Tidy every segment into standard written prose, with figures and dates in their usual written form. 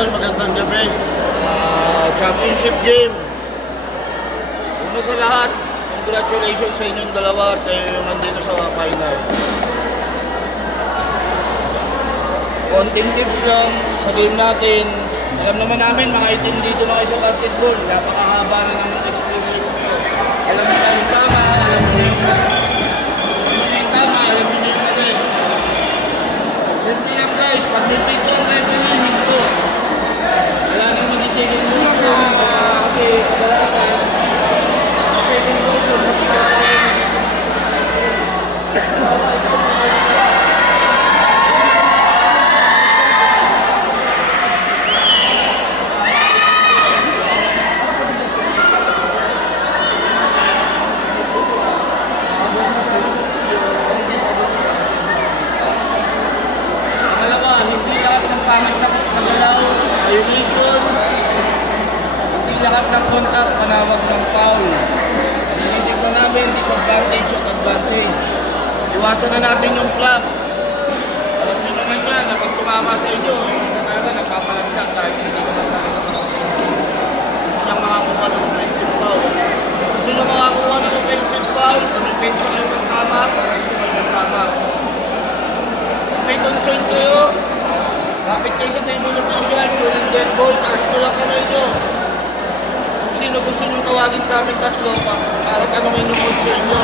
Tol, magandang gabi. Championship game. Una sa lahat, congratulations sa inyong dalawa at kayo yung nandito sa final. Konting tips lang sa game natin. Alam naman namin, mga itim dito na kayo sa basketball. Napakahaba na ng experience nyo. Alam mo na yung tama, alam mo na yung tama, alam mo na yung mali. Simple lang guys, pag may picture ang referee, hinto. Wala nang mag-isigil mo kasi kadalasan, second motion, mas kakain. Violation, hindi lahat ng contact panawag ng foul. Tinitignan namin disadvantage at advantage. Iwasan na natin yung flap. Alam niyo naman yan na pag tumama sa inyo, hindi na talaga nagpapalagdag kahit hindi ko nagpapalagdag. Gusto niyang makakuha ng offensive foul. Gusto niyang makakuha ng offensive foul, tumipensya kayo ng tama, gusto kayo ng tama. Kung may concern kayo, kapit kayo sa table of official, during dead ball, taas ko lang kamay nyo. Kung sino gusto nyo tawagin sa amin tatlo, para tanongin yung concern nyo.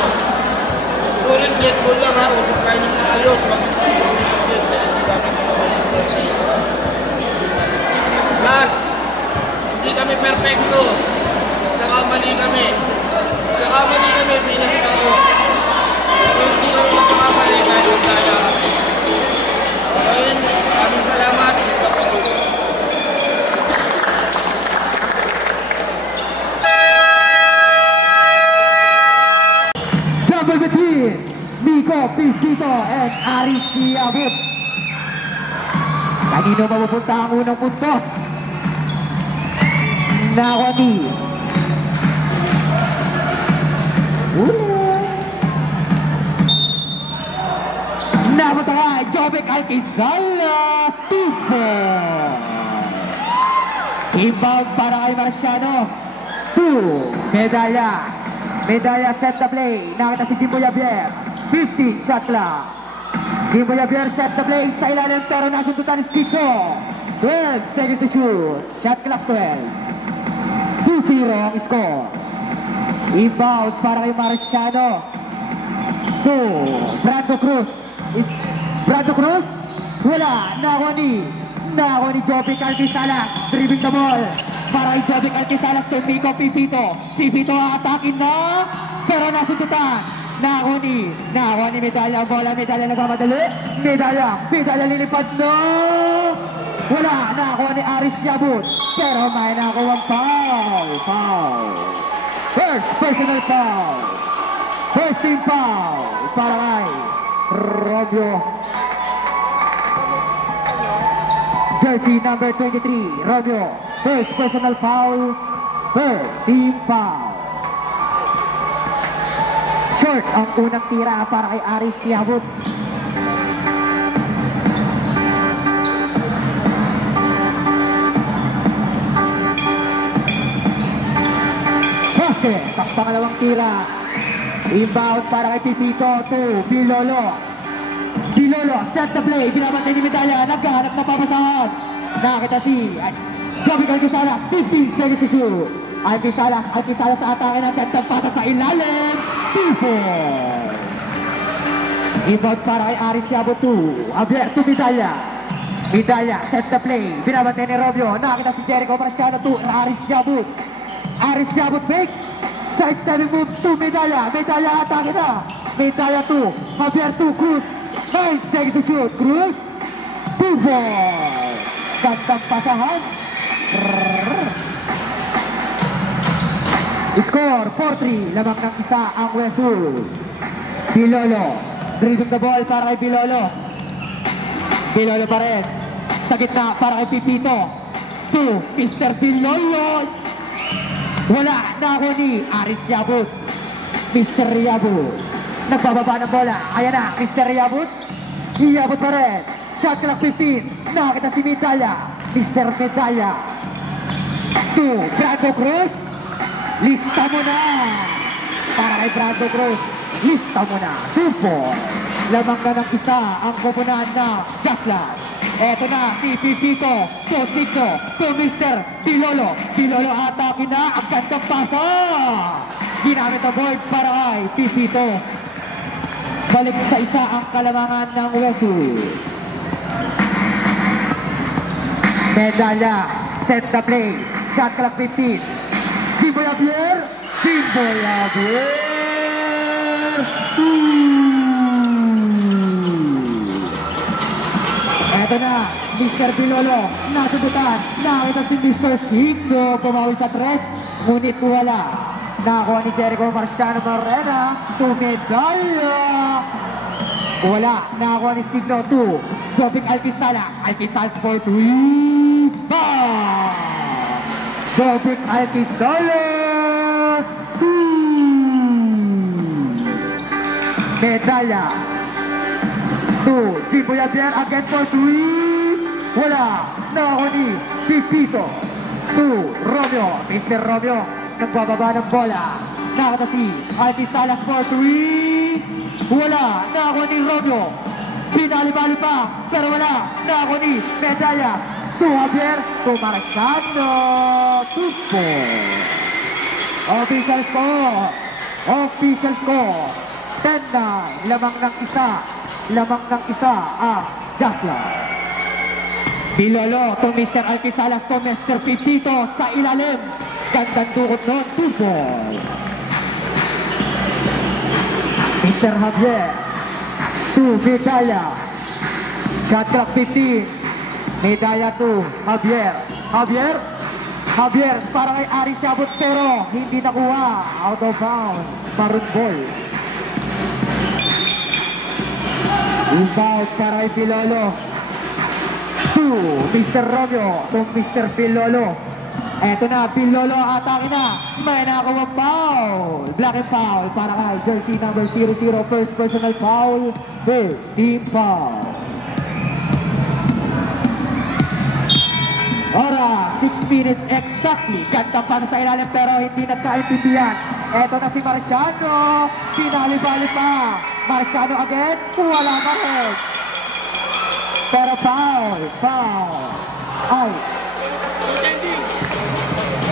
During dead ball lang ha, usap tayo ng maayos. Plus, hindi kami perfecto. Nagkakamali kami. Nagkakamali kami bilang tao. Pero hindi kami magkakamali kahit tayo kami. Okay? Maraming salamat. Double between Miko Pipito and Aris Siabut. Kanino mapupunta ang unang puntos? Nawani. Napunta ka, Jovic Alquizalas, 2-4. Inbound para kay Marciano. 2, medalya. Medalya, set the play. Nakita si Jimbo Javier. 15 shot clock. Jimbo Javier set the play sa ilalim pero nasundutan si Kiko. 12 seconds to shoot. Shot clock 12. 2-0 ang score. Inbound para kay Marciano. 2, Brando Cruz. Brando Cruz, wala, Nawani Jovic Alquizalas, driving the ball para kay Jovic Alquizalas kay Miko Pipito. Pipito atakin na, pero nasundutan. Nawani medalya ang bola, medalya nagmamadali, medalya lilipad na, wala, Nawani Aris Siabut, pero may nakuwang foul. First personal foul, first team foul para kay Romeo. Jersey number 23, Romeo. First personal foul, first team foul. Short ang unang tira para kay Aris Siabut. Basket, ang pangalawang tira. Inbound para kay Pipito, 2, Bilolo, set the play, binabantay ni medalya, nagkahanap na papasahan. Nakita si Jovic Alquizalas, 15 seconds to shoot. Alquizalas sa atake na set, pasa sa ilalim, 2-4. Inbound para kay Aris Siabut, 2, Abierto medalya, set the play, binabantay ni Romeo, nakita si Jericho Marciano, 2, Aris Siabut fake, side stepping move, 2, medalya atake na, medalya 2, Abierto Cruz, 9 seconds to shoot, Cruz, 2-4. Gandang pasahan. Score, 4-3, lamang ng isa ang Westwood. Bilolo, driving the ball para kay Bilolo pa rin, sa gitna para kay Pipito, 2, Mr. Bilolo, wala, Nawani Aris Siabut, Mr. Siabut, nagbababa ng bola, ayan na, Mr. Siabut pa rin, shot clock 15, nakakita si medalya, Mr. Medalla. 2, Brando Cruz. Lista mo na. Para kay Brando Cruz. Lista mo na. 2-4. Lamang ka ng isa ang kupunan na Jasla. Eto na si Pipito. 2-5 to Mr. Pilolo. Pilolo atake na. Ang gandang pasa. Ginamit ang board para kay Pipito. Balik sa isa ang kalamangan ng Wesu. Medalla. Set the play. Shot clock 15. Jimboy Javier. Jimboy Javier. Eto na, Mr. Pilolo. Natubutan. Nakita si Mr. Signo. Pumawi sa 3. Ngunit wala. Nakakuha ni Jericho Marciano Morena. Medalla. Wala. Nakakuha ni Signo 2. Dropping Alquisalas. Alquisalas for 3. Dropping Alquisalas. Medalla. 2. Jimboy Javier again for 3. Wala. Nakakuha ni Pipito. 2. Romeo. Mr. Romeo. Nagbababa ng bola. Nakata si Alquisalas for 3. Wala. Nakakuha ni Romeo. Pinali-bali pa. Pero wala. Nakakuha ni Medalla. 2 Javier. 2 Marciano. 2-4. Official score. Official score. 10-9. Lamang ng isa. Lamang ng isa ang Jasla. Pilolo to Mr. Alquisalas to Mr. Pipito sa ilalim. Gandang dukot nun. 2-4. Mr. Javier. 2 Medalla. Shot clock 15. Medalla 2 Javier. Javier. Javier para kay Ari Siabot pero hindi nakuha. Out of bounds. Maroon ball. Inbound para kay Pilolo. 2 Mr. Romeo to Mr. Pilolo. Eto na, Pilolo atake na. May nakakuha foul. Black and foul para kay jersey number 00. First personal foul. First team foul. Ora, 6 minutes exactly. Ganda pa sa ilalim pero hindi nagkaintindihan. Eto na si Marciano. Pinali-bali pa. Marciano again. Wala pa rin. Pero foul. Foul. Out.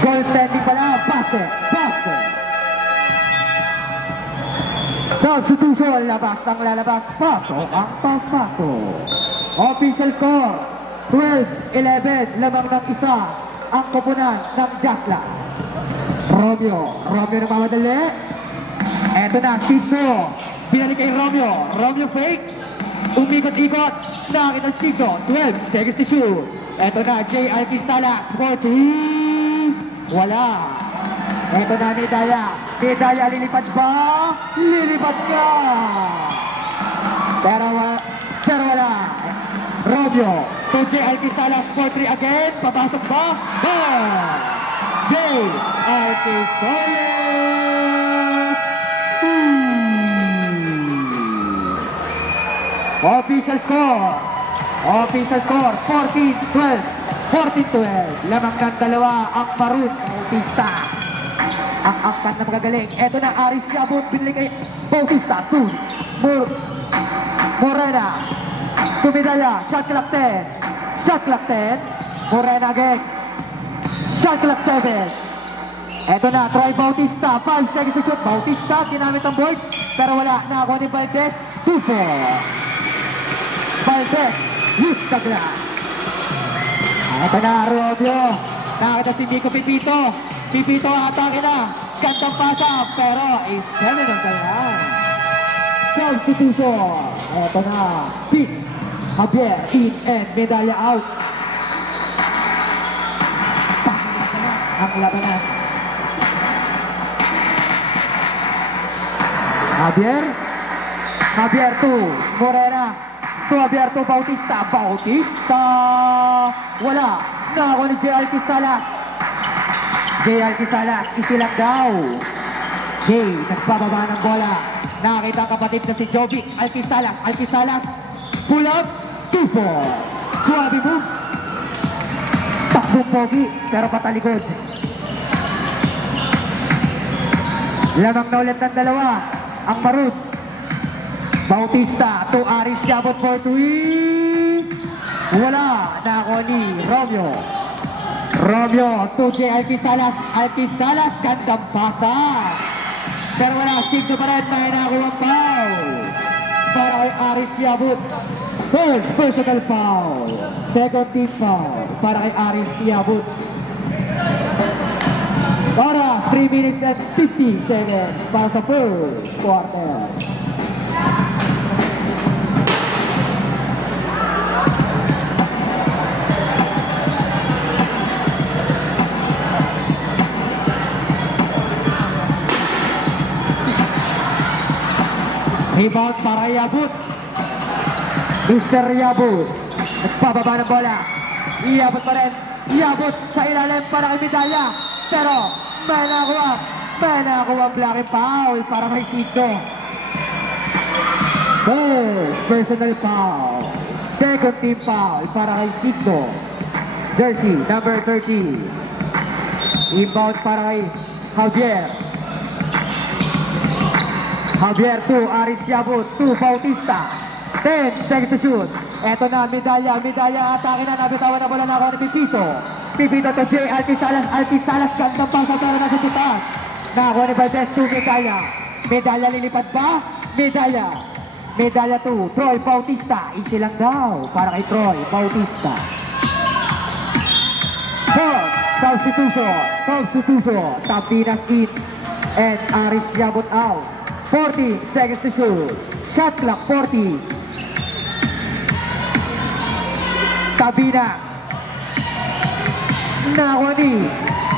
Goaltending pala. Basket. Basket. Substitution. Labas ang lalabas. Pasok ang pagpasok. Official score. 12-11, lamang ng isa ang kupunan ng Jasla. Romeo na mamadali. Eto na, Signo. Binalik kay Romeo. Romeo fake. Umikot-ikot. Nakakita Signo. 12 seconds to shoot. Eto na, J. Alquisalas for 3. Wala. Eto na, Medalla. Medalla, lilipad ba? Lilipad ka. Pero wala. Romeo. To J. Alquisalas for 3 again. Papasok ba? Ball! J. Alquisalas. Official score. Official score. 14-12. 14-12. Lamang ng dalawa ang Maroon Bautista. Ang angkat na magagaling. Eto na, Aris Siabot. Binili kay Bautista. 2. Morena. Medalla, shot clock 10. Shot clock 10. Morena again. Shot clock 7. Eto na, try Bautista. 5 seconds to shoot. Bautista, ginamit ang board. Pero wala. Nakakuha ni Valdez. 2-4. Valdez, use the glass. Eto na, Romeo. Nakakita si Nico Pipito. Pipito, atake na. Gandang pasa. Pero is 7 ang kailangan. Substitution. Eto na, 6. Javier, in and Medalla out. Ang labanan. Javier 2, Morena. 2 Javier 2, Bautista. Bautista. Wala. Nakakuha ni J. Alquisalas. J. Alquisalas, isilang daw. J. Nagbababa ng bola. Nakakita ang kapatid na si Joby Alquisalas. Alquisalas. Pull up. 2-4. Suabe move. Pogi, pero patalikod. Lamang na ulit ng dalawa. Ang Marut. Bautista to Aris Yabot for 3. Wala na ako ni Romeo. Romeo to J. Alquisalas. Alquisalas, gandang pasa. Pero wala, signo pa rin. May nakuha ang foul para kay Aris Yabot. First personal foul. Second team foul para kay Aris Yabot. Oras 3 minutes and 50 seconds para sa first quarter. Rebound para Yabut. Mr. Yabut. Nagpababa ng bola. Yabut pa rin. Yabut sa ilalim para kay Medalla. Pero may nakuha blocking foul para kay Sito. First personal foul. Second team foul para kay Sito. Jersey number 30. Inbound para kay Javier. Javier to Aris Yabut to Bautista. 10 seconds to shoot. Eto na, Medalla atake na, nabitawan na bola na ako ni Pipito. Pipito to J. Alquisalas. Alquisalas, gandang pasa pero nasa tutas. Nakakuha ni Valdez to Medalla. Medalla lilipad ba? Medalla to Troy Bautista. Easy lang daw para kay Troy Bautista. Substitution. Tapinas in and Aris Yabut out. 40 seconds to shoot. Shot clock 40. Tabinas.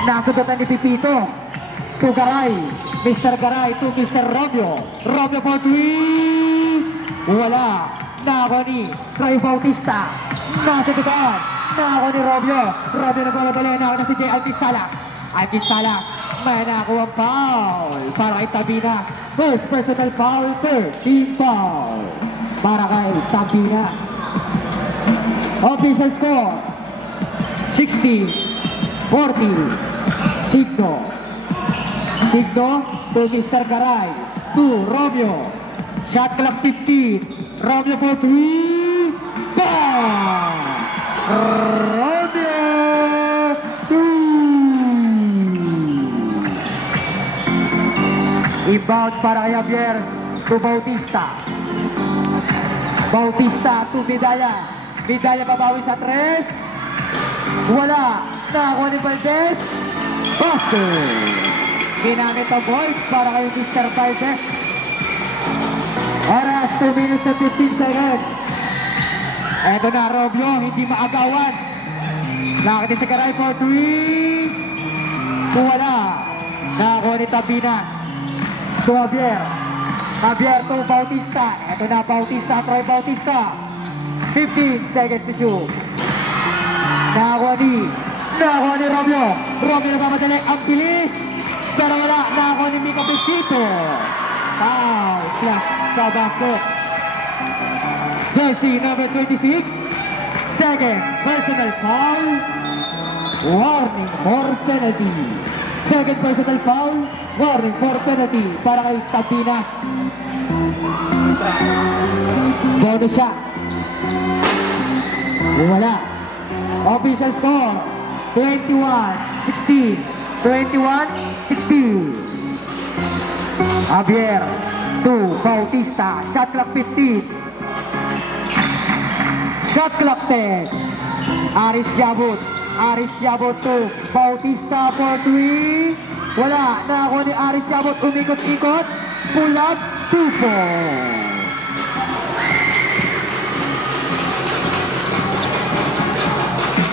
Nasundutan ni Pipito. To Garay. Mr. Garay to Mr. Romeo. Romeo for 3. Wala. Nakakuha ni Troy Bautista. Nasundutan. Nakakuha ni Romeo. Romeo nagmamadali. Nakakuha na si J. Alquisalas. Alquisalas. May nakakuha ang foul para kay Tabinas. First personal foul, third team foul para kay Tabinas. Official score 60-40. Signo to Mr. Garay to Romeo. Shot clock 15. Romeo for 3. Bang! Romeo 2. Inbound para kay Javier to Bautista. Bautista to Medalla. Medalla babawi sa 3. Wala. Nakakuha ni Valdez. Basket. Ginamit ang voice para kay Mr. Valdez. Oras 2 minutes and 15 seconds. Eto na, Romeo, hindi maagawan. Nakakita si Garay for 3. Wala. Nakakuha ni Tabinas. To Javier. Javier to Bautista. Eto na, Bautista, Troy Bautista. 15 seconds to shoot. Nakakuha ni Romeo. Romeo nagmamadali. Ang bilis. Pero wala. Nakakuha ni Mika Pipito. Foul. Plus sa basket. Jersey number 26. Second personal foul. Warning for penalty. Second personal foul. Warning for penalty para kay Tabinas. Bonus shot. Wala. Official score 21-16. 21-16. Javier to Bautista. Shot clock 15. Shot clock 10. Aris Yabut to Bautista for 3. Wala. Nakakuha ni Aris Yabut. Umikot-ikot. Pull up. 2-4.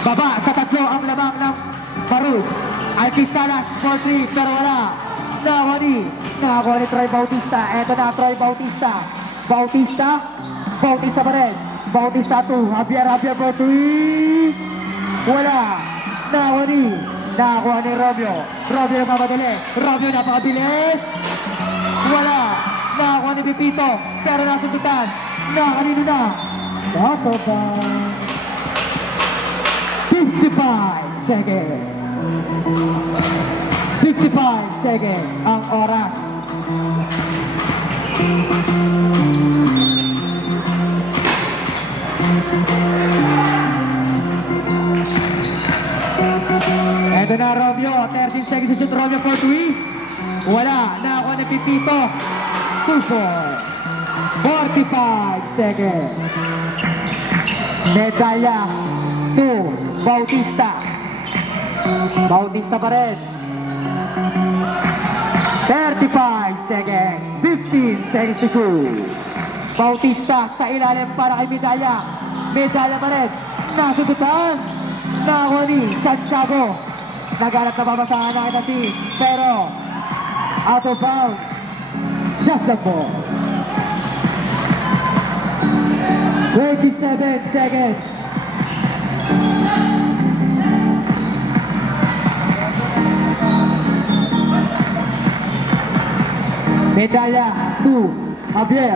Baba sa tatlo ang lamang ng Marut. Alquisalas for 3 pero wala. Nakakuha ni Troy Bautista. Eto na Troy Bautista. Bautista pa rin. Bautista to Javier for 3. Wala. Nakakuha ni Romeo. Romeo nagmamadali. Romeo napakabilis. Wala. Nakakuha ni Pipito pero nasundutan. Nakanino na. Sato ba? 15 55 seconds. 55 seconds ang oras. Ito na Romeo, 13 seconds to shoot Romeo for 3. Wala, na ako na Pipito. 2-4. 45 seconds. Medalya 2, Bautista. Bautista pa rin. 35 seconds. 15 seconds to shoot. Bautista sa ilalim para kay Medalya. Medalya pa rin. Nasututan. Nako ni Santiago. Nagalat na babasahan na kita si pero out of bounds. Just the ball. 27 seconds. Medalya 2, Javier.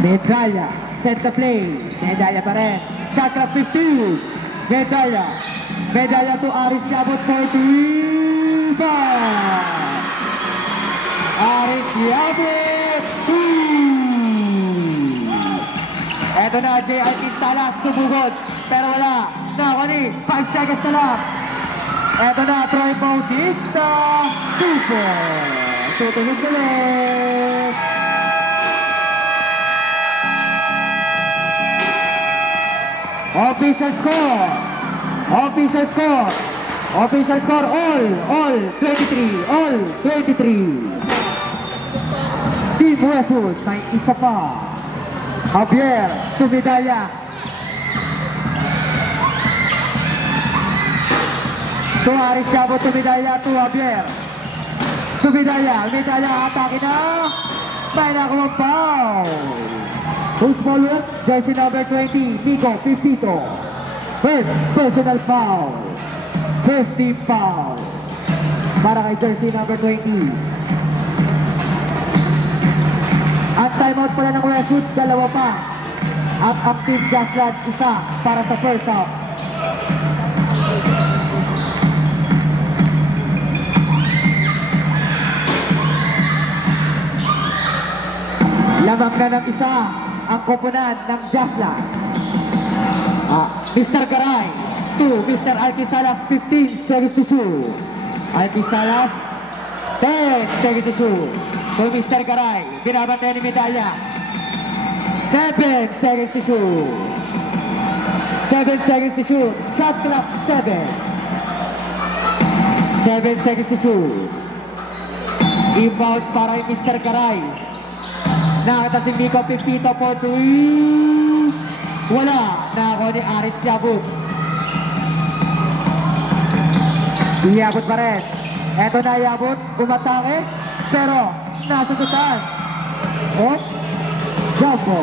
Medalya, set the play. Medalya pa rin. Shot clock 15. Medalya. Medalya to Aris Yabot for 3. Aris Yabot 2. Eto na, J. Alquistala, sumugod. Pero wala. Nako ni, 5 seconds na lang. Eto na, Troy Bautista. 2-4. Tutulog ulit. Official score. Official score. Official score. All 23. All 23. Team Westwood may isa pa. Javier to Medalya. To Aris Yabot to Medalya to Javier. To Medalya. Medalya atake na. May nakuha foul. Who's ball with? Jersey number 20, Nico Pipito. First personal foul. First team foul. Para kay jersey number 20. At timeout pala ng Westwood, dalawa pa. At ang team Gasland, isa para sa first half. Lamang na ng isa ang koponan ng Jasla. Mr. Garay to Mr. Alquisalas, 15 seconds to shoot. Alquisalas, 10 seconds to shoot. To Mr. Garay, binabantay ni Medalya. 7 seconds to shoot. 7 seconds to shoot. Shot clock 7. 7 seconds to shoot. Inbound para kay Mr. Garay. Nakita si Nico Pipito for 3. Wala. Nako ni Aris Yabot. Yabot pa rin. Eto na Yabot. Umatake. Pero nasundutan. Oh. Jumbo.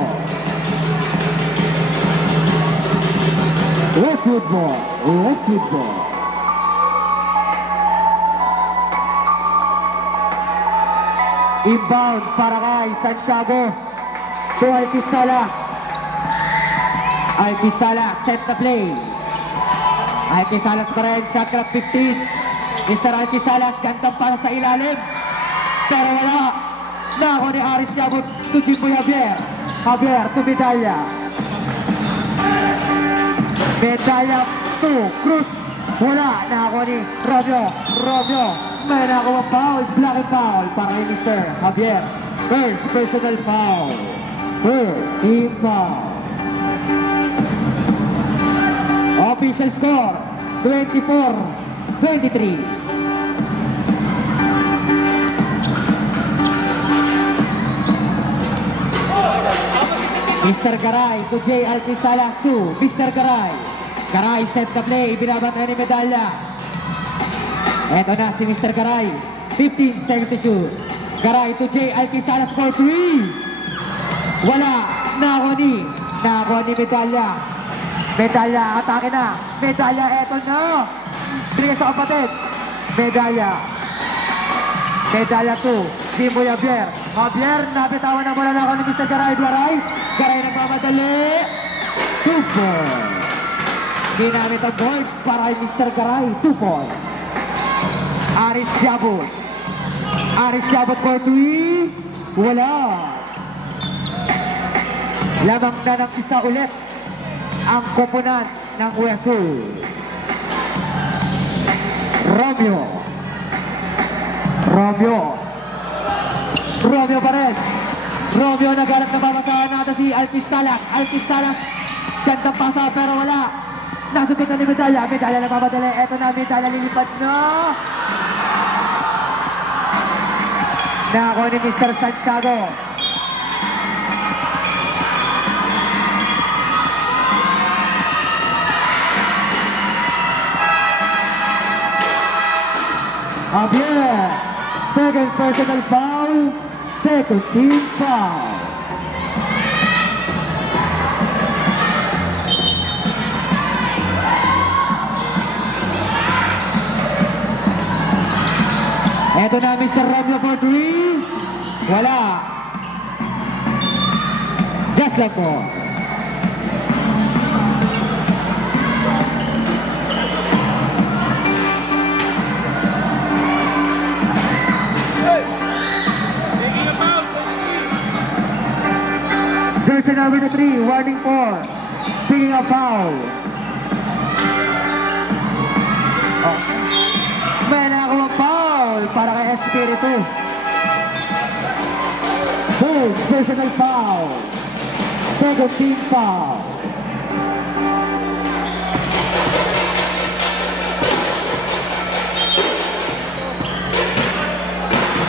Westwood ball. Westwood ball. Inbound para kay Santiago to Alquistala. Alquistala set the play. Alquisalas pa rin, shot clock 15. Mr. Alquisalas gantang para sa ilalim. Pero wala. Nako ni Aris Yabot to Jimbo Javier. Javier to Medalya. Medalya to Cruz. Wala. Nako ni Romeo. Romeo. May nakuha foul, black foul para kay Mr. Javier. First personal foul. First team foul. Official score, 24-23. Mr. Garay to J. Alquisalas 2. Mr. Garay. Garay set the play, binabantay ni Medalya. Eto na si Mr. Garay. 15 seconds to shoot. Garay to J. Alquisalas for 3. Wala. Nako ni Medalya. Medalya, atake na. Medalya, eto na. Binigay sa kapatid. Medalya. Medalya 2. Jimbo Javier. Javier, napitawan na mula na ako ni Mr. Garay. Garay nagmamadali. 2 points. Ginamit ang board para kay Mr. Garay, 2 points. Aris Jabot. Aris Jabot for 3. Wala. Lamang na ng isa ulit ang koponan ng Westwood. Romeo. Romeo pa rin. Romeo naghanap na babasahan natin si Alquis Salas. Alquis Salas. Gandang pasa pero wala. Nasagot na ni Medalla. Medalla na mamadali. Eto na, Medalla lilipad na. Nako ni Mr. Santiago. Javier. Second personal foul. Second team foul. Eto na Mr. Romeo for 3. Wala. Just like po. Jersey number 3, warning 4. Picking a foul. Oh. May nakakuha foul para kay Espiritu. Third personal foul. Second team foul.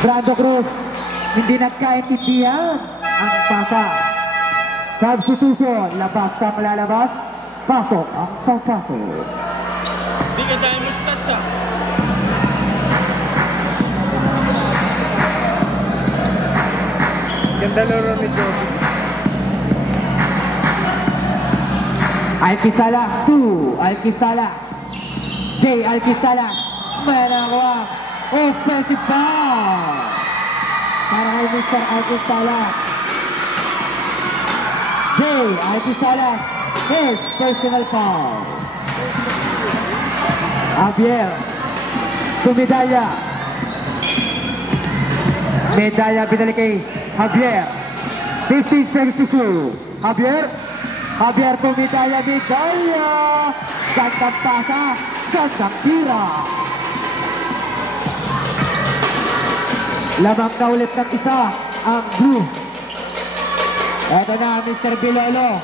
Brando Cruz, hindi nagkaintindihan ang pasa. Substitution, labas ang lalabas, pasok ang pagpasok. Hindi ka tayo mo stats ah. Ganda laro ni Joby. Alquis Salas 2, Alquis Salas. Jay Alquis Salas, may nakuha. Offensive foul para kay Mr. Alquis Salas. Jay Alquis Salas, his personal foul. Javier, to Medalla. Medalla binalik kay Javier. 15 seconds to shoot. Javier to Medalla. Medalla. Gandang pasa. Gandang tira. Lamang na ulit ng isa ang blue. Ito na Mr. Bilolo.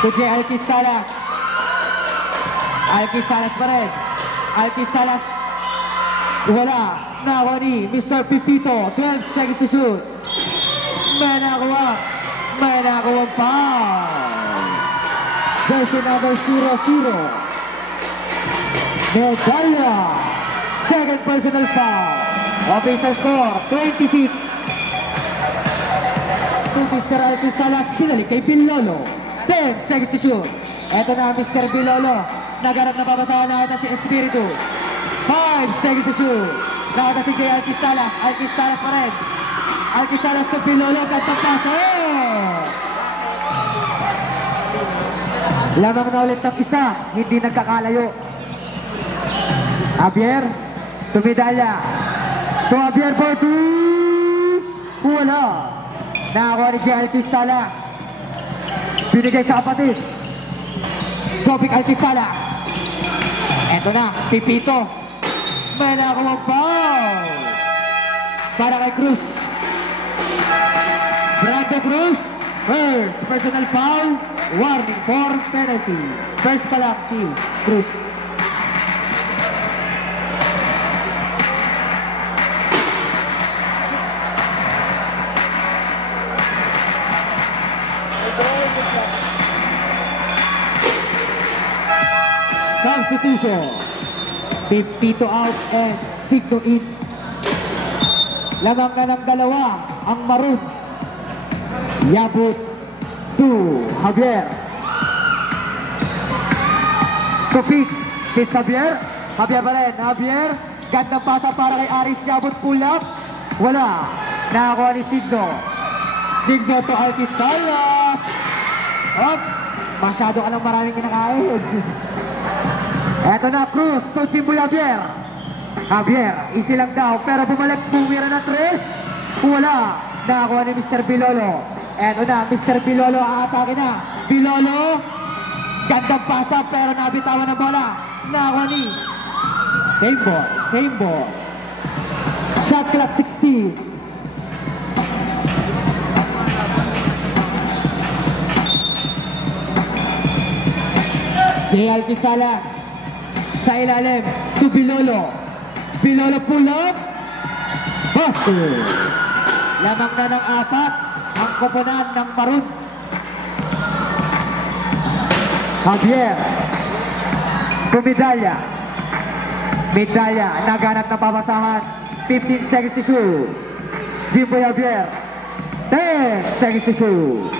To J. Alquis Salas. Alquis Salas pa rin. Alquis Salas. Wala. Nakuha ni Mr. Pipito. 12 seconds to shoot. May nakuha. May nakuha foul. Jersey number 00. Medalla. Second personal foul. Official score, 26. To Mr. Alquis Salas, pinalik kay Bilolo. 10 seconds to shoot. Eto na Mr. Bilolo. Nagarap na babasahan natin si Espiritu. 5 seconds to shoot. Nakatasin kay Alquis Salas. Alquis Salas pa rin. Alquis Salas to Bilolo. Gantong pasa. Lamang na ulit ng isa. Hindi nagkakalayo. Javier to Medalla. To Javier for 3. Wala. Nakakuha ni J. Alquis Salas. Binigay sa kapatid. Sopic Alquis Salas. Eto na, Pipito. May nakakuha foul. Para kay Cruz. Brando Cruz. First personal foul. Warning for penalty. First pa lang si Cruz. Substitution. Pipito out and Signo in. Lamang na ng dalawa ang Maroon. Yabut to Javier. To Pitts. Pitts Javier. Javier pa rin. Javier. Gandang pasa para kay Aris Yabut. Pull up. Wala. Nakakuha ni Signo. Signo to Alquis Salas. Up. Masyado ka lang maraming kinakain. Eto na, Cruz to Jimboy Javier. Javier, easy lang daw, pero bumalik, bumira ng 3. Wala. Nakakuha ni Mr. Bilolo. Eto na, Mr. Bilolo, aatake na. Bilolo, gandang pasa, pero nabitawan ng bola. Nakakuha ni same ball. Shot clock 16. J. Alquizala sa ilalim to Bilolo. Bilolo pull up. Basket. Lamang na ng 4 ang koponan ng Maroon. Javier to Medalla. Medalla naganap ng papasahan. 15 seconds to shoot. Jimboy Javier 10 seconds to shoot.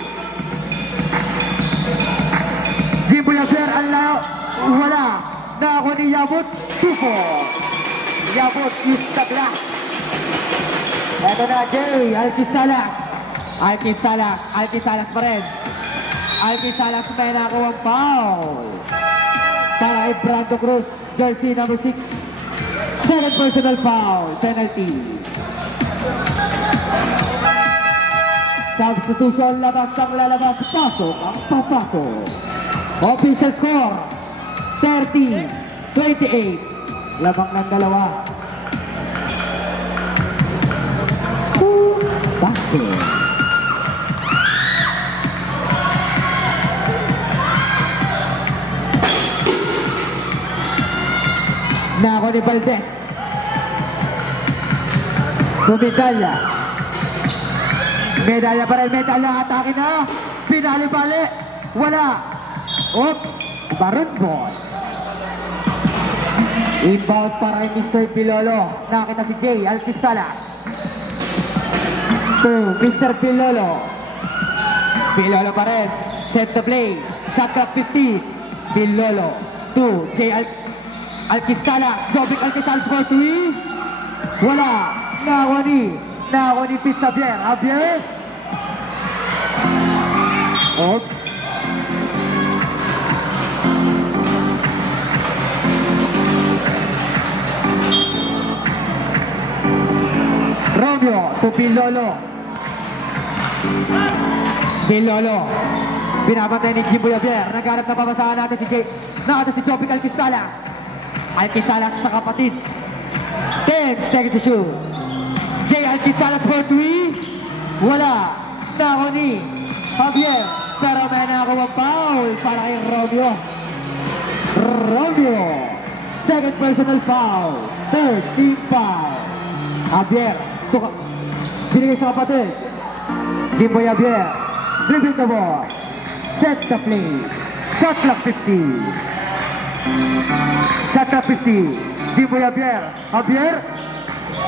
Jimboy Javier ang layo. Wala. Na ako ni Yabot. 2-4. Yabot yung tabla. Ito na Jay Alquizalas. Alquizalas pa rin. Alquizalas may nakuha ang foul. Para kay Brando Cruz. Jersey number 6. Second personal foul. Penalty. Substitution, labas ang lalabas. Pasok ang papasok. Official score 30-28. Labang ng dalawa. Basket. Nako ni Valdez. Medalla. Medalla pa rin. Medalla atake na. Pinali-bali. Wala. Oops. Maroon ball. Inbound para kay Mr. Bilolo. Nakita si Jay Alquizalas. To Mr. Bilolo. Bilolo pa rin. Set the play. Shot clock 15. Bilolo. To Jay Alquizalas. Jovic Alquizalas for 3. Wala. Nako ni Pete Javier. Javier. Oops. Romeo to Bilolo. Pinapatay ni Jimboy Javier. Naghanap na pabasahan natin si Jay. Nakata si Jovic Alquizalas. Alquizalas sa kapatid. 10 seconds to shoot. Jay Alquizalas for 3. Wala. Nako ni Javier. Pero may nakuha foul para kay Romeo. Second personal foul. Third team foul. Javier. Binigay sa kapatid. Jimboy Javier. Dribble the ball. Set the play. Shot clock 50. Jimboy Javier.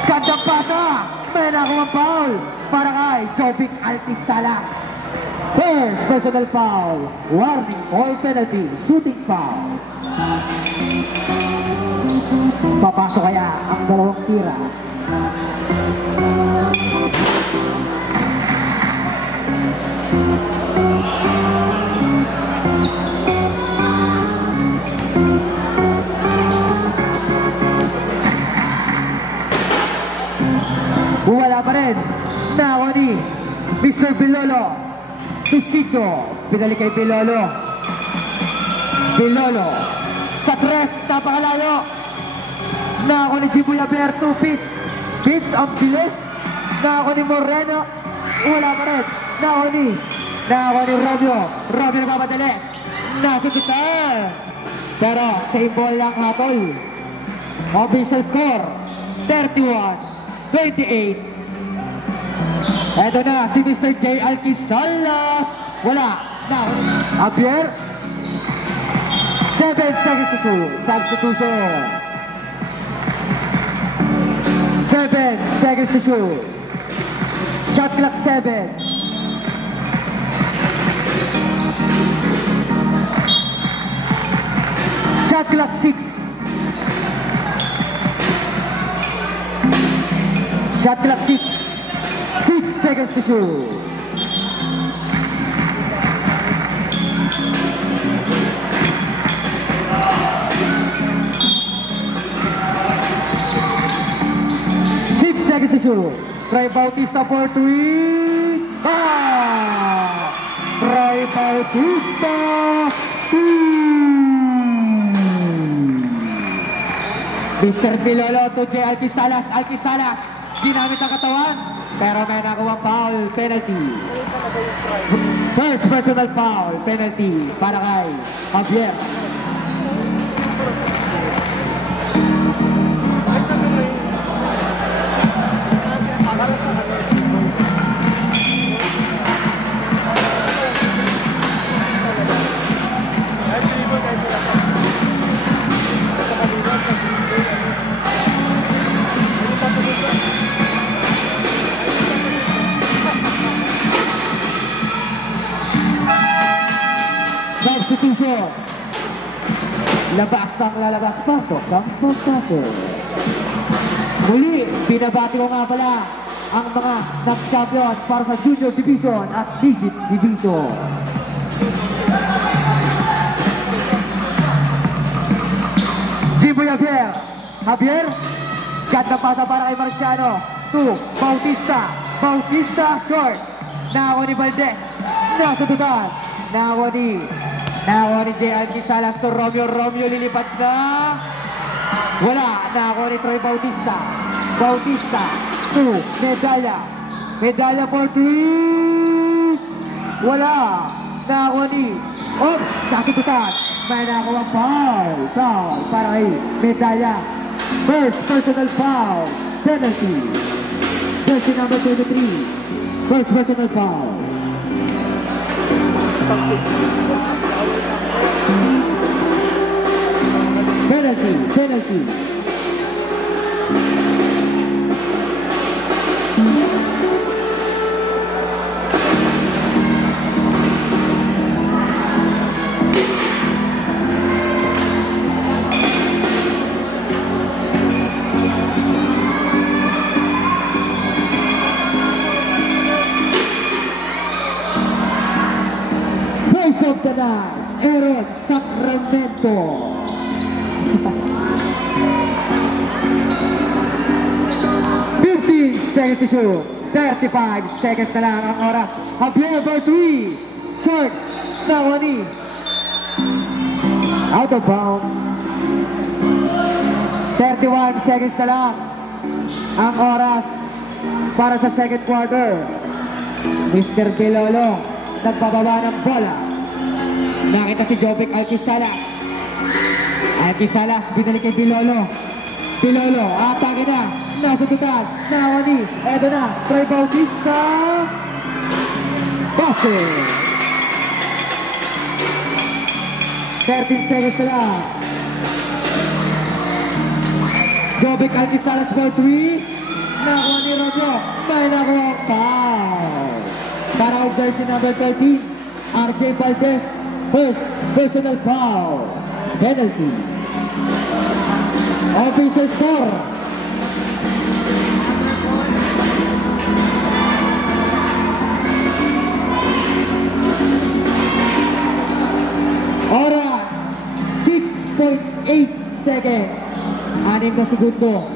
Gandang pasa. May nakuha foul para kay Jovic Alquizalas. First personal foul. Warning or penalty. Shooting foul. Papasok kaya ang dalawang tira. Wala pa rin. Nako ni Mr. Bilolo. Tusito. Pinalik kay Bilolo. Sa 3. Napakalayo. Nako ni Jimboy Javier. 2 pits. Pits ang bilis. Nako ni Moreno. Wala pa rin. Nako ni Romeo. Romeo nagpapadali. Nasa kita. Pero same ball lang hatol. Official score 31-28. Eto na si Mr. J. Alquizalas. Wala. Javier. 7 seconds to shoot. Substitution. 7 seconds to shoot. Shot clock 7. Shot clock 6. Shot clock 6. 6 seconds to shoot. issue. Troy Bautista for 3. Troy Bautista 2. Mr. Pilolo to J. Alquisalas. Alquisalas, ginamit ang katawan, pero may nakuha foul, penalty. First personal foul, penalty para kay Javier. Substitution. Labas ang lalabas, pasok ang pasok. Muli, binabati ko nga pala ang mga nag-champion para sa Junior Division at Digit Division. Jimbo Javier. Javier, ganda pasa para kay Marciano. 2, Bautista. Bautista, short. Nako ni Valdez. Nasa tutan. Nako ni J. Alquisalas to Romeo. Romeo lilipat na. Wala. Nako ni Troy Bautista. Bautista. 2. Medalla. Medalla for 3. Wala. Nako ni. Oh, kasututan. May nakuha foul. Foul para kay Medalla. First personal foul. Penalty. Jersey number 23. First personal foul. Penalty, penalty. Face of the night, Aaron Sacramento. 15 seconds to shoot. 35 seconds na lang ang oras. Javier for 3. Short. Sawani. Out of bounds. 31 seconds na lang ang oras para sa second quarter. Mr. Pilolo nagpababa ng bola. Nakita si Jovic Alquisalas. Alquisalas binalik kay Pilolo. Pilolo, atake na. Nasa tutal. Nawani. Eto na. Troy Bautista. Basket. 13 seconds na lang. Jovic Alquisalas for 3. Nakuha ni Romeo. May nakuha ang foul. Para ang jersey number 13. RJ Valdez. First personal foul. Penalty. Official score. Oras 6.8 seconds. 6 na segundo.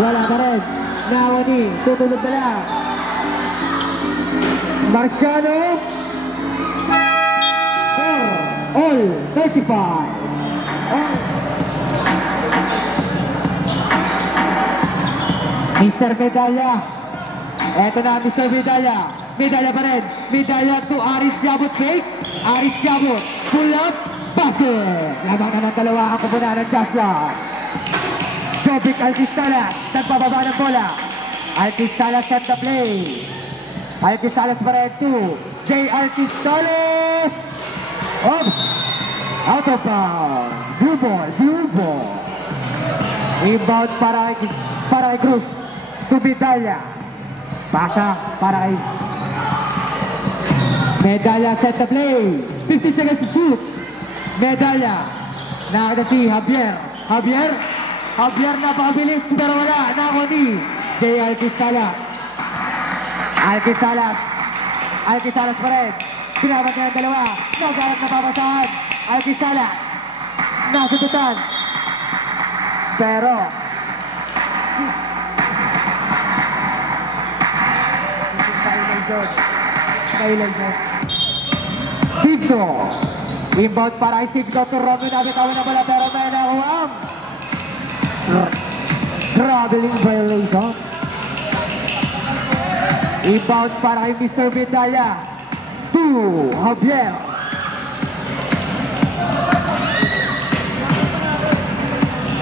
Wala pa rin. Nawani, tutulog na lang. Marciano. All 35. Mr. Medalla. Eto na Mr. Medalla. Medalla pa rin. Medalla to Aris Yabut fake. Aris Yabut. Pull up. Basket. Labang naman dalawa ang kupunan ng Jasla. Jovic Alquisalas. Nagpababa ng bola. Alquisalas set the play. Alquisalas pa rin 2. J. Alquisalas. Oops! Out of bounds. Blue ball, blue ball. Rebound para kay Cruz. To Medalla. Pasa para kay Medalla set the play. 15 seconds to shoot. Medalla. Nakita si Javier. Javier napakabilis pero wala. Nako ni J. Alquisalas. Alquisalas pa rin. Pinabat niya ang dalawa. Nagalat na papasahan. Alquisalas. Nasututan. Pero Signo. Inbound para kay Signo to Romeo. Nabitawan na pala pero may nakuha. Traveling violation. Inbound para kay Mr. Medalla. To Javier.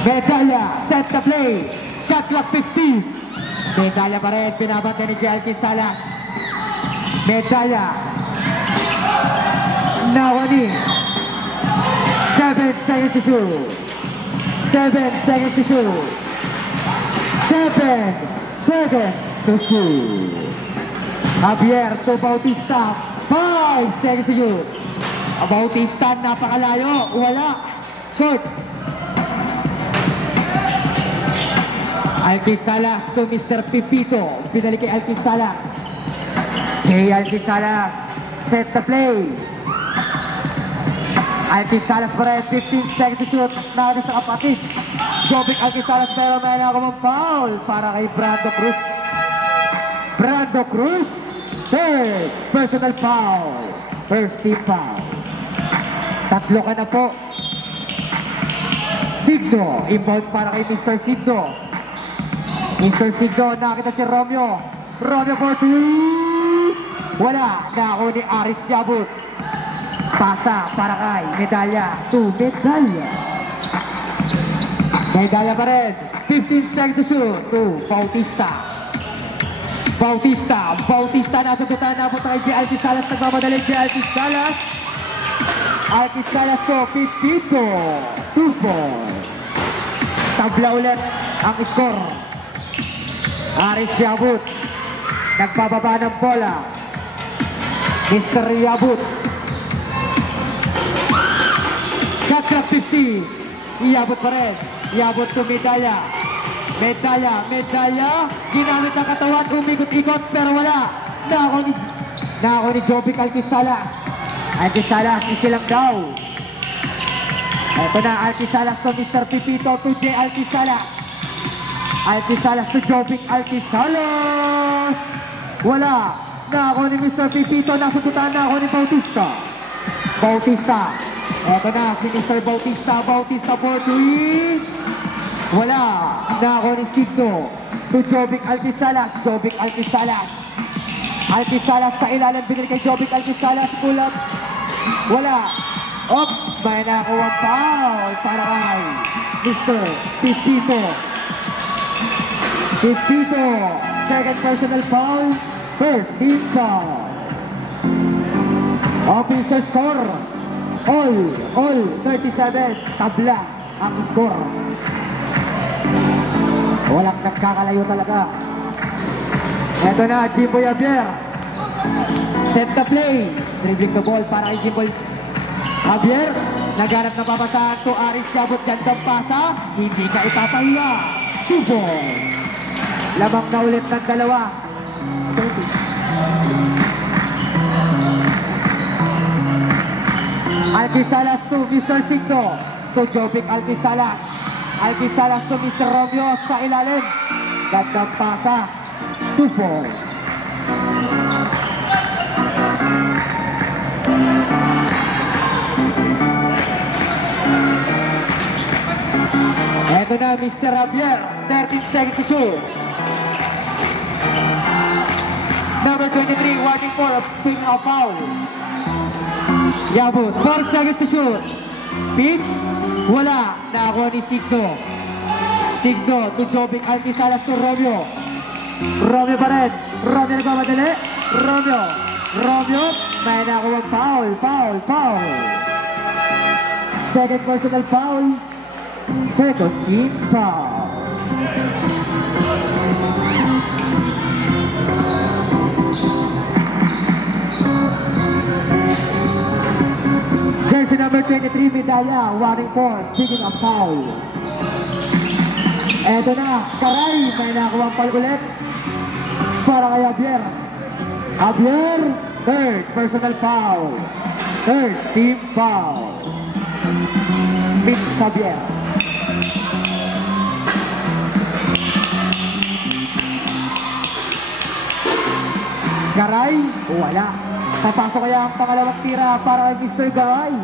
Medalla, set the play. Shot clock 50. Medalla pa rin, pinabante ni JLT Salas. Medalla. Nawani. 7 seconds to shoot. 7 seconds to shoot. 7 seconds to shoot. Javier to Bautista. 5 seconds to shoot. Bautista, napakalayo. Wala. Short. Alki Salas to Mr. Pipito. Pinalik kay Alki Salas. Alki Salas. Set the play. Alki Salas pa rin. 15 seconds to shoot. Nakagay sa kapatid. Jovic Alki Salas pero may nakumang foul para kay Brando Cruz. Brando Cruz. Third personal foul. First team foul. Tatlo ka na po. Signo. Inbound para kay Mr. Signo. Mr. Signo, nakita si Romeo. Romeo for 2. Wala. Nako ni Aris Yabut. Pasa para kay Medalla. To Medalla. Medalla pa rin. 15 seconds to shoot. To Bautista. Bautista. Bautista nasa tutan na punta kay JLT Salas. Nagmamadali JLT Salas. JLT Salas to Pipito. 2-4. Tabla ulit ang score. Aris Yabut. Nagpababa ng bola. Mr. Yabut. Shot clock 50. Yabut pa rin. Yabut to Medalla. Medalla. Medalla. Ginamit ang katawan. Umikot-ikot pero wala. Nako ni Jovic Alki Salas. Alki Salas isilang daw. Ito na Alki Salas to Mr. Pipito to J. Alki Salas. Alki Salas to Jovic Alki Salas. Wala. Nako ni Mr. Pipito. Nasututan na ako ni Bautista. Bautista. Eto na si Mr. Bautista. Bautista for 3. Wala. Nako ni Signo. To Jovic Alki Salas. Jovic Alki Salas. Alki Salas sa ilalim. Binili kay Jovic Alki Salas. Pull up. Wala. Op. May nakuha foul para kay Mr. Pipito. Pipito, second personal foul, first team foul. Officer score, all 37, tabla ang score. Walang nagkakalayo talaga. Ito na, Jimboy Javier. Set the play. Dribbling the ball para kay Jimboy Javier. Naghanap na papasahan to Aris Yabut. Gandang pasa, hindi ka ipapahiya. 2 points. Lamang na ulit ng dalawa. Alki Salas to Mr. Signo. To Jovic Alki Salas. Alki Salas to Mr. Romeo sa ilalim. Gandang pasa. 2 points. Ito na Mr. Javier. 13 seconds to shoot. Number 23, warning for a ping of foul. Yabut, 4 seconds to shoot. Pitch, wala. Nakakuha ni Signo. Signo to Jovic Alki Salas to Romeo. Romeo pa rin. Romeo nagmamadali. Romeo, may nakakuha foul. Second personal foul. Second team foul. Jersey number 23, Medalla, warning for picking up foul. Eto na, Karay, may nakuha foul ulit para kay Javier. Javier, third personal foul. Third team foul. Vince Xavier. Garay, wala. Papasok kaya ang pangalawang tira para kay Mr. Garay.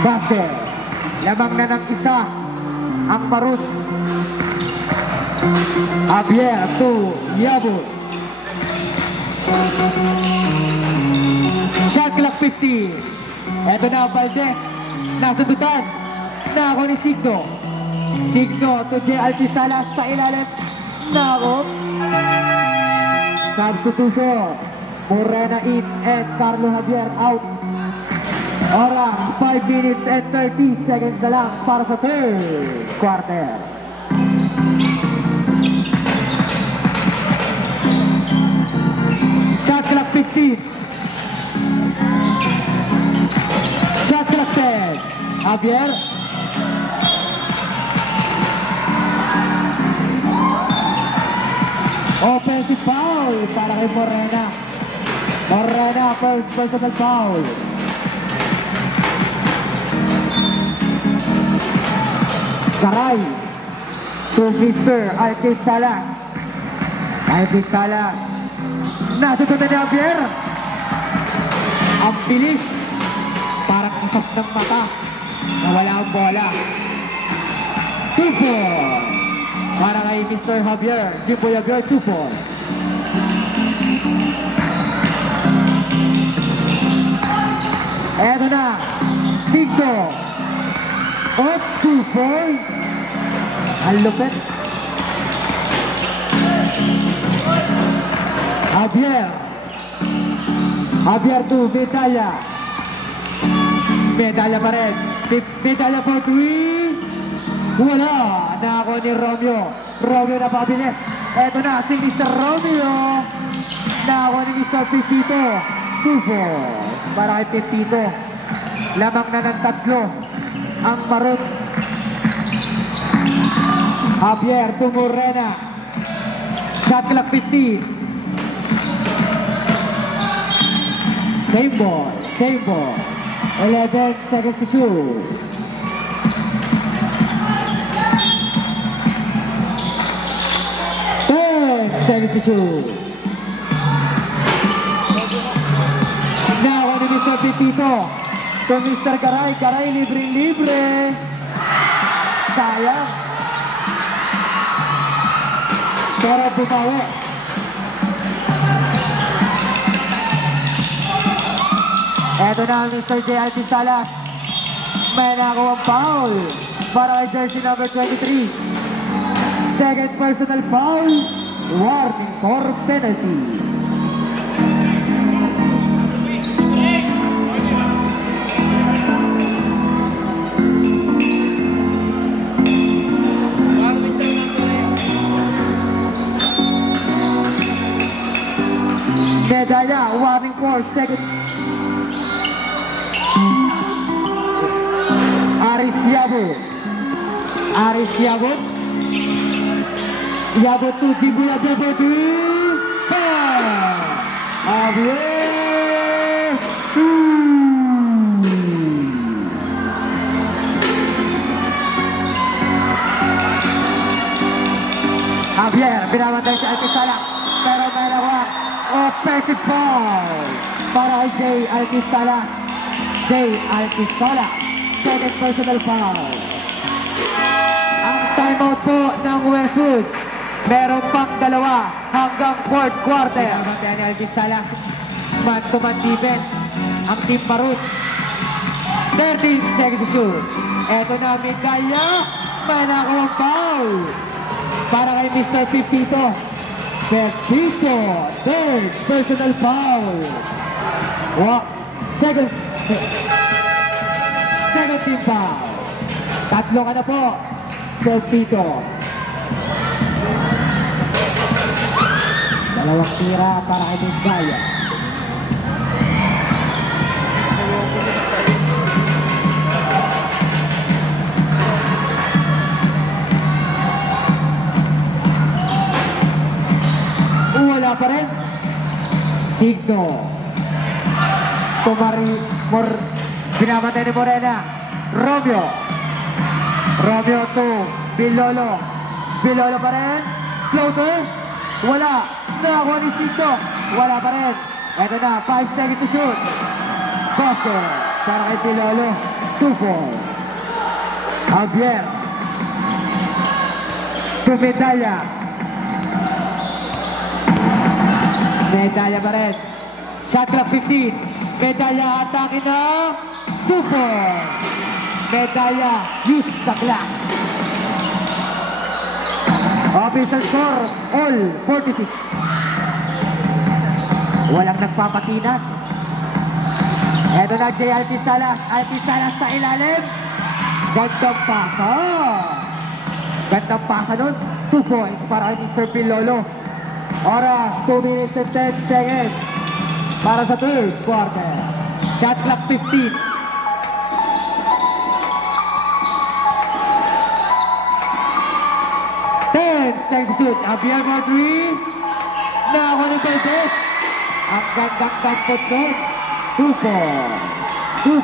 Basket. Lamang na ng isa ang Marut. Javier to Yabut. Shot clock 50. Eto na Valdez. Nasundutan. Na ako ni Signo. Signo to J. Alcisalas sa ilalim. Na ako. Substitution. Morena in and Carlo Javier out. Oras, 5 minutes and 30 seconds na lang para sa third quarter. Shot clock 15. Shot clock 10. Javier. Offensive foul para kay Morena. Morena, first personal foul. Garay to Mr. Alcisalas. Alcisalas. Nasuto na ni Javier. Ang bilis. Parang kasap ng mata. Nawala ang bola. 2-4. Para kay Mr. Javier. Jimbo Javier, 2-4. Eto na. 5. Up 2-4. Ang lupit. Javier. Javier to Medalla. Medalla pa rin. Medalla for 3. Wala. Na ako ni Romeo. Romeo na pabilis. Eto na si Mr. Romeo. Na ako ni Mr. Pipito. 2-4. Para kay Pipito. Lamang na ng 3 ang Marut. Javier to Morena. Shot clock 15. Same ball. 11 seconds to shoot. Seconds to shoot. Now on to Mr. Pipito. To Mr. Garay. Garay libre. Sayang. Pero bumawi. Eto na ang Mr. J. Alcisalas. May nakawang foul para kay jersey number 23. Second personal foul. Warning for penalty. Medalla, warning for second. Aris Yabut. Yabut to Jibuya Yabut. Javier, pinamantay si Alcisalas. Pero may nawak. Offensive foul para kay J. Alcisalas. Second personal foul. Ang timeout po ng Westwood. Meron pang 2 hanggang fourth quarter. Kaya ni Alcisalas. Man-to-man defense. Ang team Marut. 13 seconds to shoot. Eto na Medalla. May nakawang foul para kay Mr. Pipito. Pepito, third personal foul. Second team foul. 3 ka na po, Pepito. 2 tira para kay Medalla. rin. Signo. Binamatay ni Morena. Romeo. Romeo to Bilolo. Bilolo pa rin. Floater. Wala. Nakakuha ni Signo. Wala pa rin. Ito na. 5 seconds to shoot. Basket. Para kay Bilolo. 2-4. Javier. To Medalla. Medalla pa rin. Shot clock 15. Medalla atake na. 2-4. Medalla. Use sa clock. Official score. All 46. Walang nagpapatinat. Eto na Jay Altisalas. Altisalas sa ilalim. Gandang pasa. Gandang pasa nun. 2 points para kay Mr. Pilolo. Oras, 2 minutes and 10 seconds. Para sa third quarter. Shot clock 15. Seconds to shoot. Javier Madrid. Nakakuha ng Belbes. Ang gandang dampot nun. 2-4. 2-4.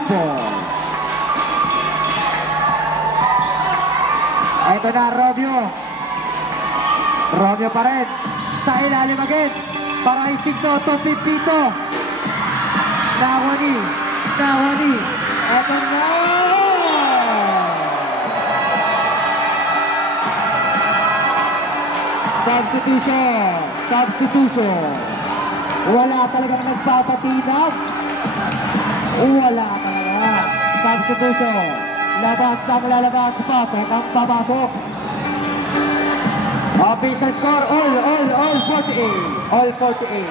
Ito na, Romeo. Romeo pa rin. Sa ilalim agad. Para isig to, 250 to. Nawani. Ito na. Substitution. Wala talagang nagpapatinap. Wala talaga. Substitution. Labas ang lalabas. Pasok ang papasok. Official score. All 48. All 48.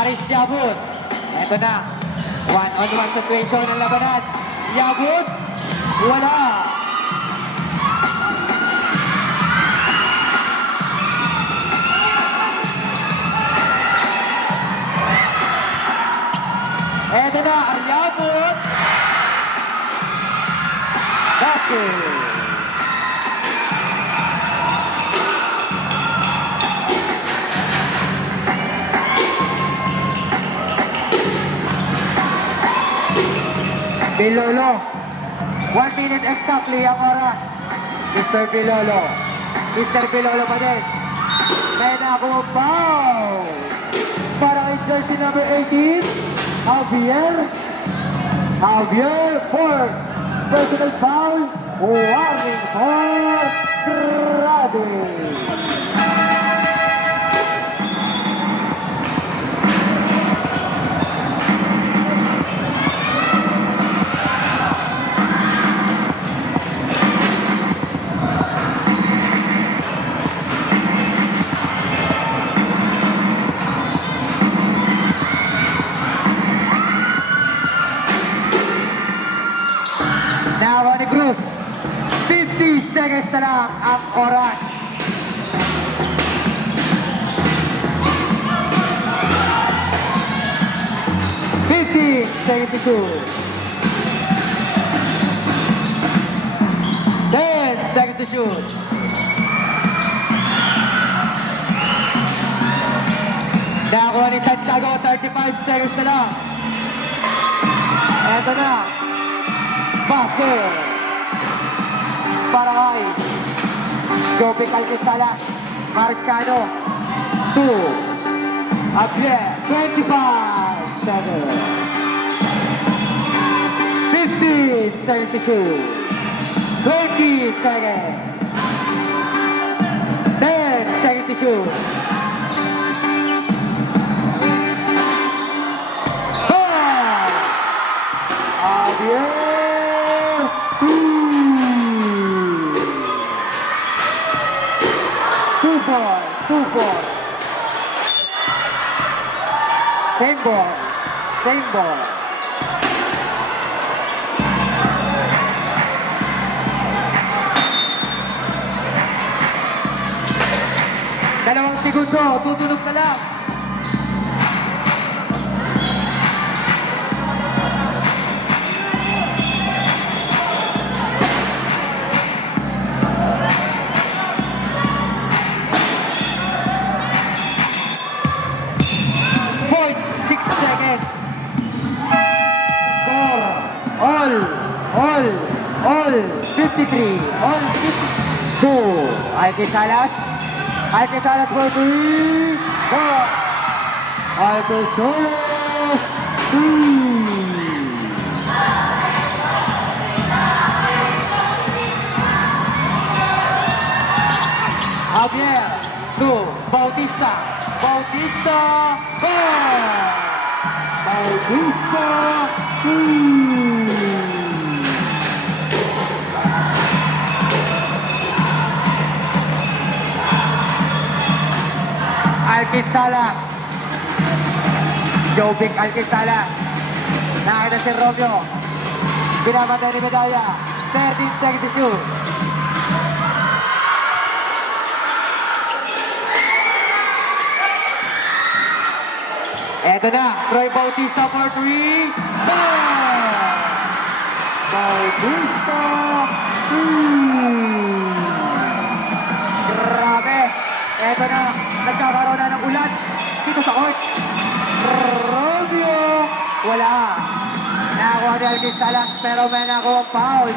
Aris Yabut. Ito na. 1-on-1 situation ng labanan. Yabut. Wala. Ito na, Aryabut. Basket. Bilolo. 1 minute exactly ang oras. Mr. Bilolo. Mr. Bilolo pa din. May nakuha foul. Para kay jersey number 18. Javier for personal foul. Warning for grabbing. Ronnie Cruz, 50 seconds na lang ang oras. Seconds to shoot. 10 seconds to shoot. Nakakuha ni Santiago, 35 seconds na lang. Eto na. Basket. Para kay Joby Calquesalas. Marciano. 2. Javier. 25 seconds. 15 seconds to shoot. 20 seconds. 10 seconds to shoot. Javier. 2-4. Same ball. Dalawang segundo, tutulog na lang. All 53. All 52. Ike Salas. Ike Salas for 3. 4. Ike Salas. 3. Javier, 2, Bautista, 4, Bautista, 3. Alquistala, Jovic Alquistala, nakita si Romeo, binamatay ni Medalla, 13 seconds to shoot. Eto na, Troy Bautista for 3. Bautista, 3. Grabe. Eto na, nagkakaroon na ng ulan dito sa court. Romeo, wala. Nakakuha ni Alquistalas, pero may nakuha foul.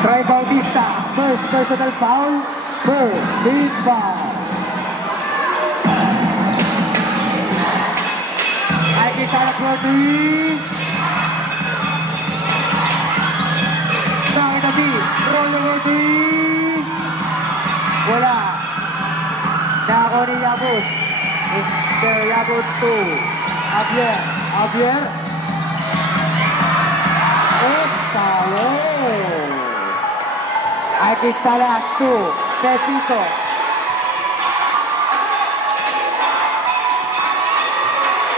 Troy Bautista, first personal foul, first team foul. Alquistalas for 3. Nakita B, Rollo for 3. Wala. Nako ni Yabut. Mr. Yabut 2. Javier. Salo. Alquistalas 2. Pepito.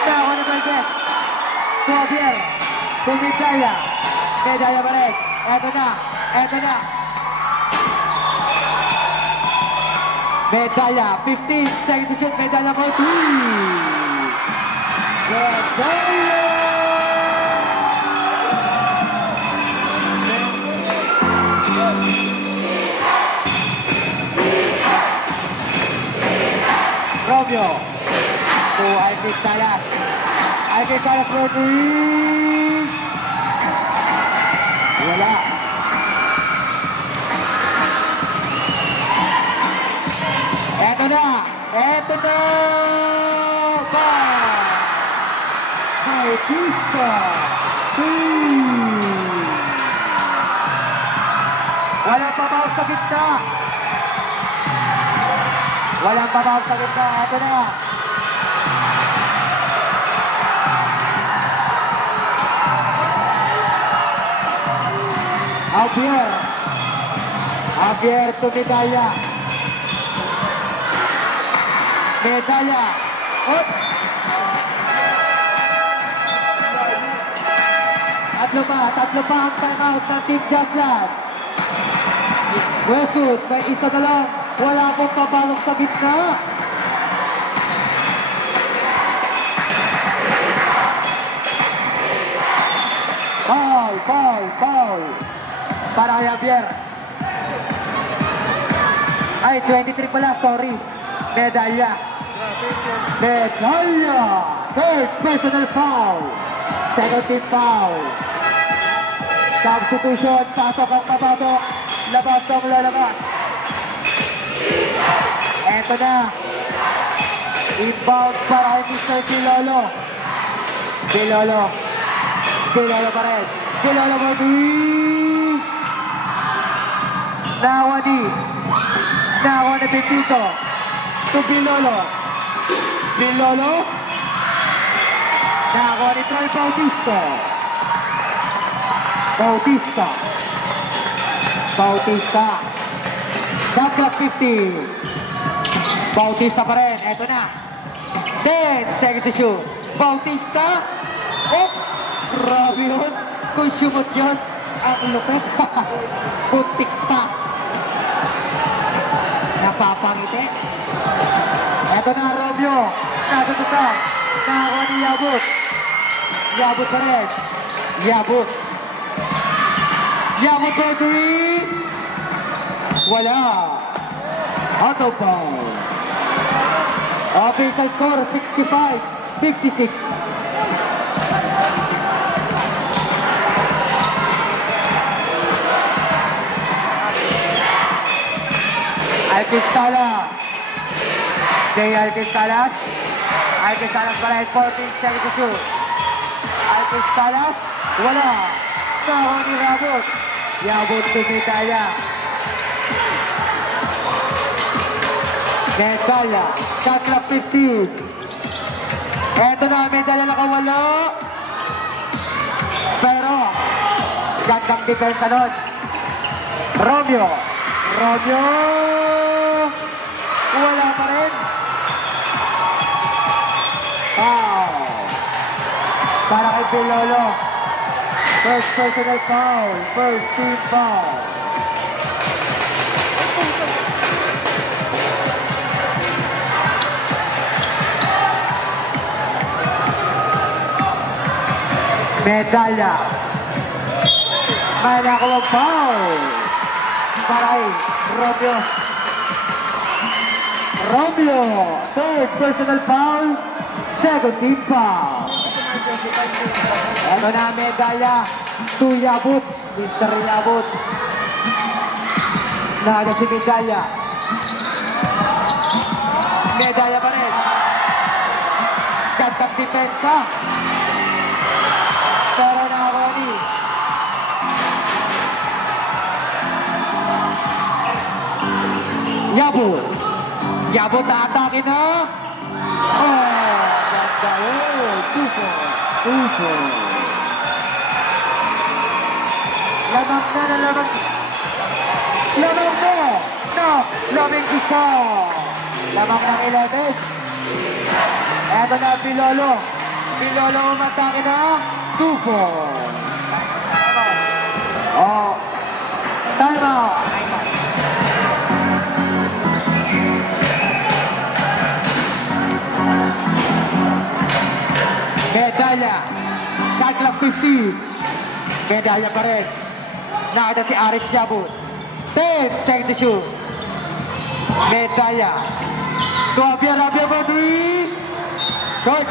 Nako ni Belbet. Javier. Medalla. Medalla pa rin. Eto na. Medalla, 15 seconds to shoot, Medalla for 3. Medalla! Romeo, to Alquistalas. Alquistalas for 3. Wala. Eto na! Bautista! 3! Walang pabaw sa gitna! Eto na! Javier to Medalla. Medalla. Tatlo pa ang timeout ng Team Jaslan. Westwood, may isa na lang. Wala pong pabalok sa gitna. Foul. Para kay Javier. Ay, 23 pala, sorry. Medalla. Third personal foul. Second team foul. Substitution. Pasok ang papasok. Labas ang lalabas. Eto na. Inbound para kay Mr. Pilolo pa rin. Pilolo for 3. Nakuha ni Pepito. To Pilolo. Nakuha ni Troy Bautista. Shot clock 50. Bautista pa rin. Eto na. 10 seconds to shoot. Bautista. Grabe yun. Kung sumot yun, ang lupit. Putik pa. Napapangiti. Eto na, Romeo. Natututan. Nakakuha ni Yabut. Yabut pa rin. Yabut for 3. Wala. Out of foul. Official score 65-56. Alquistalas. Kay Alquistalas. Alquistalas para 14 seconds to shoot. Alquistalas. Wala. Naho ni Yabut. Yabut to Medalla. Medalla. Shot clock 15. Eto na, Medalla nakawalo. Pero, gandang depensa nun. Romeo. Romeo. Wala pa rin. Foul. Para kay Pilolo. First personal foul. First team foul. Medalla. May nakuha foul. Para kay Romeo. Romeo. Third personal foul. Second team foul. Ito na Medalla. To Yabut. Mr. Yabut. Naga si Medalla. Medalla pa rin. Gandang depensa. Pero nakakuha ni Yabut. Yabut na atake na. Oh, ganda. Oh, 2-4. Lamang na na lamang. Lamang na. No, lamang isa. Lamang ng 11. Eto na Pilolo. Pilolo umatake na. 2-4. Oh. Time out. Medalla. Shot clock 50. Medalla pa rin. Nakita si Aris Yabut. 10 seconds to shoot. Medalla. To Abia for 3. Short.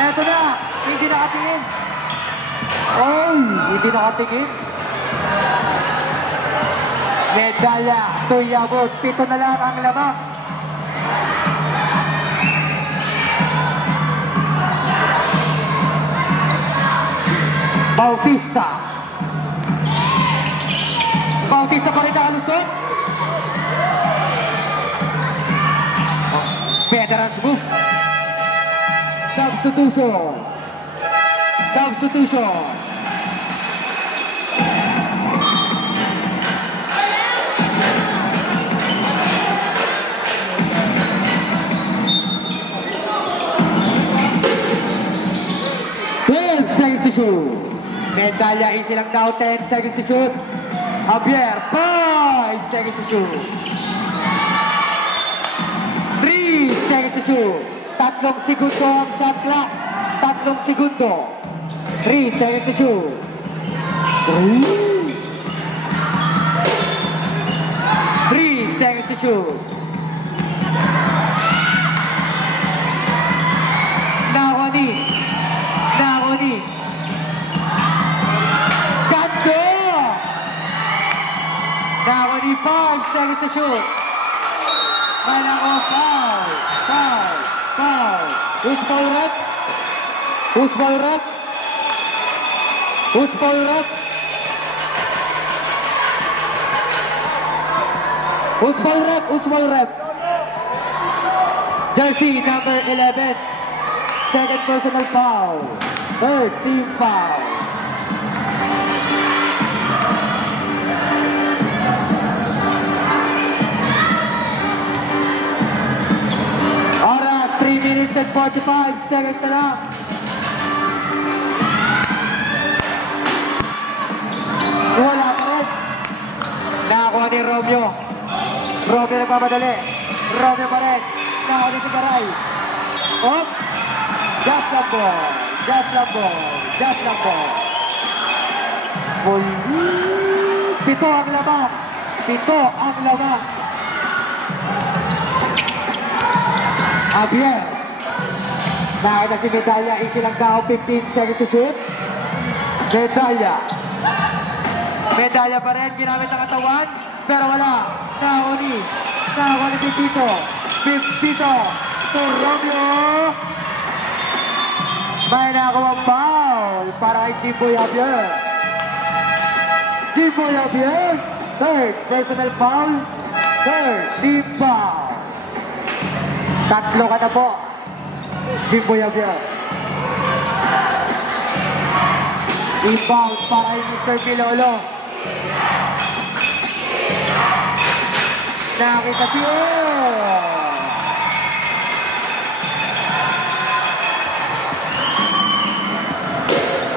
Eto na. Hindi nakatingin. Oh, hindi nakatingin. Medalla to Yabut. 7 na lang ang lamang. Bautista. Bautista pa rin nakalusot. Veterans move. Substitution. Substitution. Seconds to shoot. Medalla easy lang daw. 10 seconds to shoot. Javier, 5 seconds to shoot. 3 seconds to shoot. 3 segundo ang shot clock. 3 segundo. 3 seconds to shoot. 3 seconds to shoot. Nakoni. Kanto! Nakoni 5 seconds to shoot. Malako, foul. Who's foul rep? Who's foul rep? Jersey number 11. Second personal foul. Third team foul. Oras 3 minutes and 45 seconds na lang. Wala pa rin. Nakakuha ni Romeo. Romeo nagmamadali. Romeo pa rin. Nakakuha ni si Garay. Op. Just lang ball. Pito ang lamang. Javier. Nakita si Medalya, easy lang daw, 15 seconds to shoot. Medalya. Medalya pa rin, ginamit ang katawan, pero wala. Nahuli din dito. Dito, to Romeo. May nakawang foul para kay Jimboy Javier. Jimboy Javier, third personal foul, third team foul. Tatlo ka na po, Jimboy Javier. Rebound para kay Mr. Pilolo. Nakita si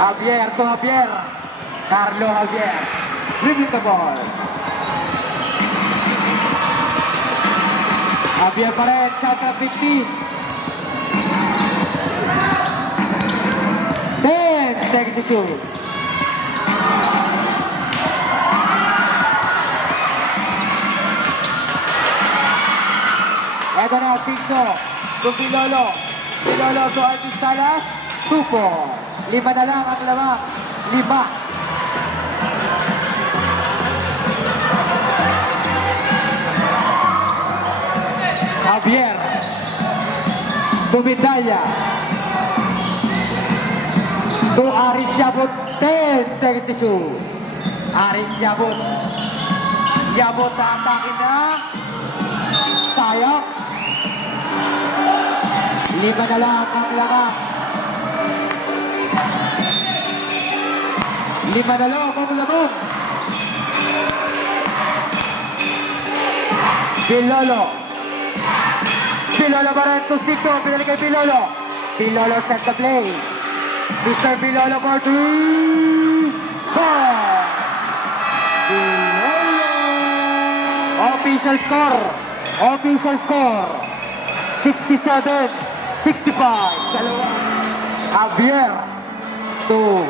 Javier to Javier. Carlo Javier. Dribbling the ball. Javier pa rin. Shot at 15. 10 seconds to shoot. Eto na, Pigno. Kung Pilolo. Pilolo to Altis Salas. 2-4. 5 na lang ang lamang. 5. Javier. To Medalya. To Aris Yabut. 10 seconds to shoot. Aris Yabut. Yabut na atakin na. Sayang. 5 na lang ang lamang. 5 na lang ang lamang. Pilolo. Pilolo ba rin to Sito? Pinali kay Pilolo. Pilolo set the play. Mr. Pilolo for 3. 4. Pilolo. Official score. Official score. 67-65. Dalawa. Javier. 2.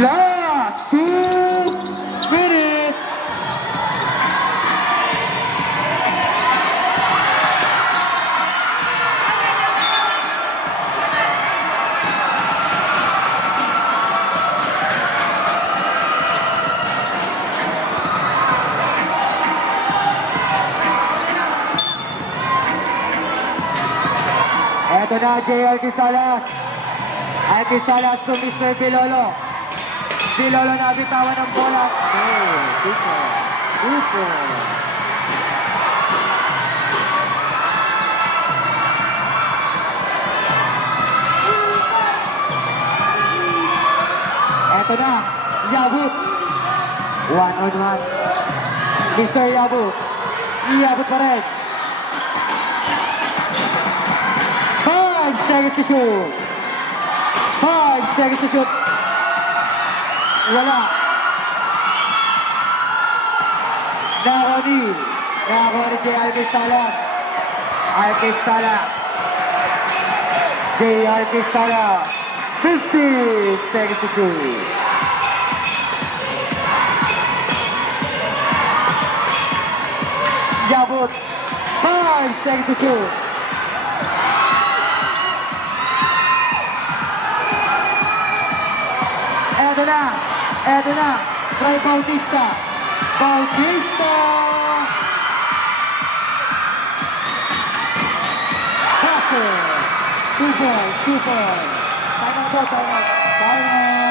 Last 2 minutes. Eto na, JLT Salas. JLT Salas to Mr. Pilolo. Pilolo na bitawan ng bola. Dito. Eto na, Yabut. 1-on-1. Mr. Yabut. Yabut pa rin. 5 seconds to shoot. 5 seconds to shoot. Wala. Nakoni J. Alpistala. J. Alpistala. 15 seconds to shoot. Yabut. 5 seconds to shoot. Eto na, Ray Bautista. Passer. 2 points. Time out.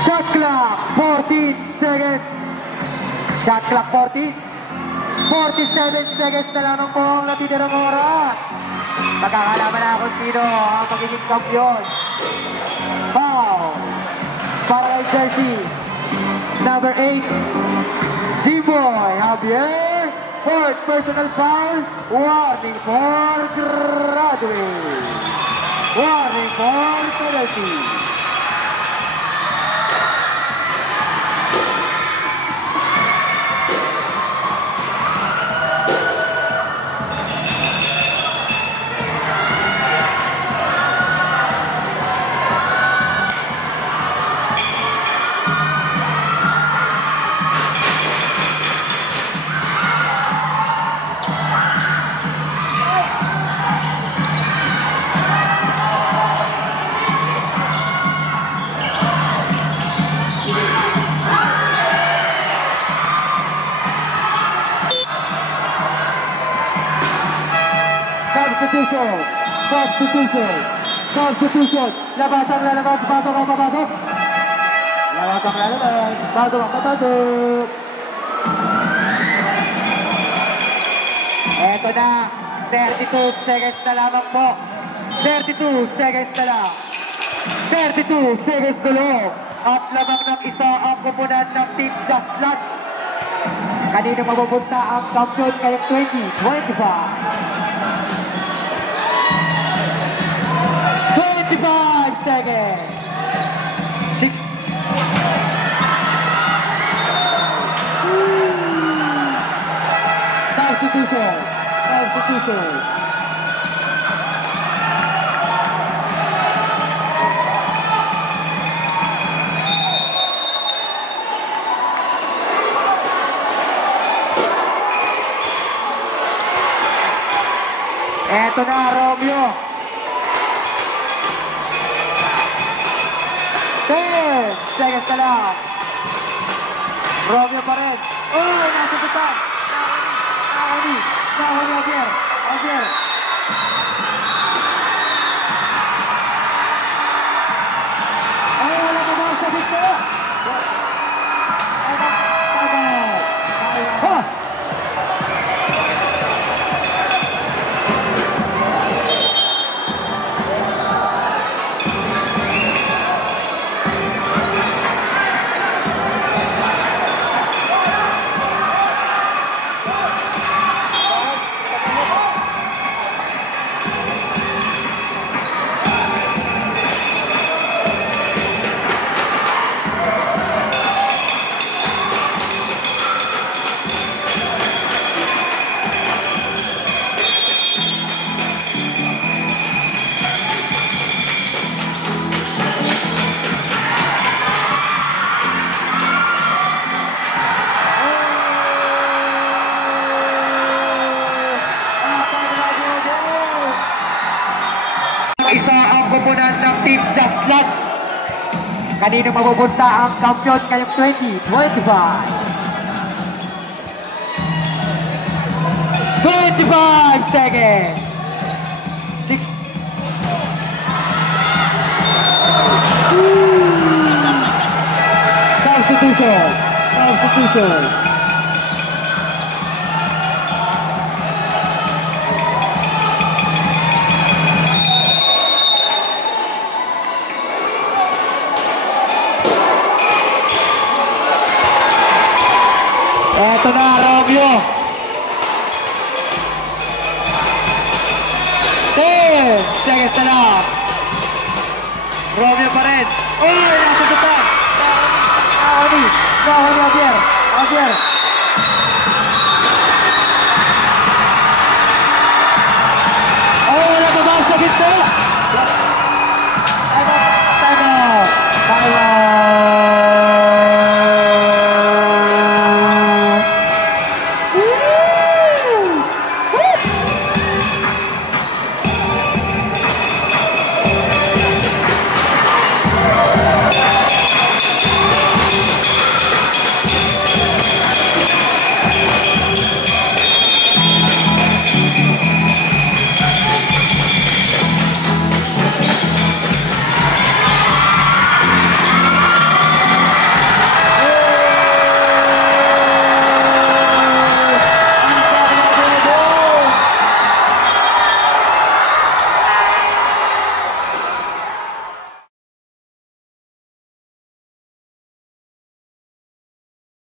Shot clock, 14 seconds. Shot clock, 14. 47 seconds na lamang po ang natitirang oras. Magkakalaman na kung sino ang magiging kampiyon. Foul para kay jersey number 8, Jimboy Javier. Fourth personal foul. Warning for graduate. Warning for penalty. Substitution. Substitution. Substitution. Labas ang lalabas. Pasok ang papasok. Labas ang lalabas. Pasok ang papasok. Eto na. 32 seconds na lamang po. 32 seconds na lang. 32 seconds below. At lamang ng isa ang kupunan ng Team Just Land. Kanino mapupunta ang champion ngayong 2025? 25 seconds. 6. Substitution. Substitution. Eto na, Romeo. 10 seconds na lang. Romeo pa rin. Oh, nasubutan. Nahuli. Nahuli, Javier. Javier. Ay, wala ka mga sabit ko. Ha! Isa ang kupunan ng Team Just Land. Kanino mapupunta ang champion ngayong 2025? 25 seconds. 6. Substitution. Substitution. Eto na, Romeo. 10 seconds na lang. Romeo pa rin. Oh, nasa depan. Nahuli. Nahuli, Javier. Javier. Oh, wala pa ba sa gitna?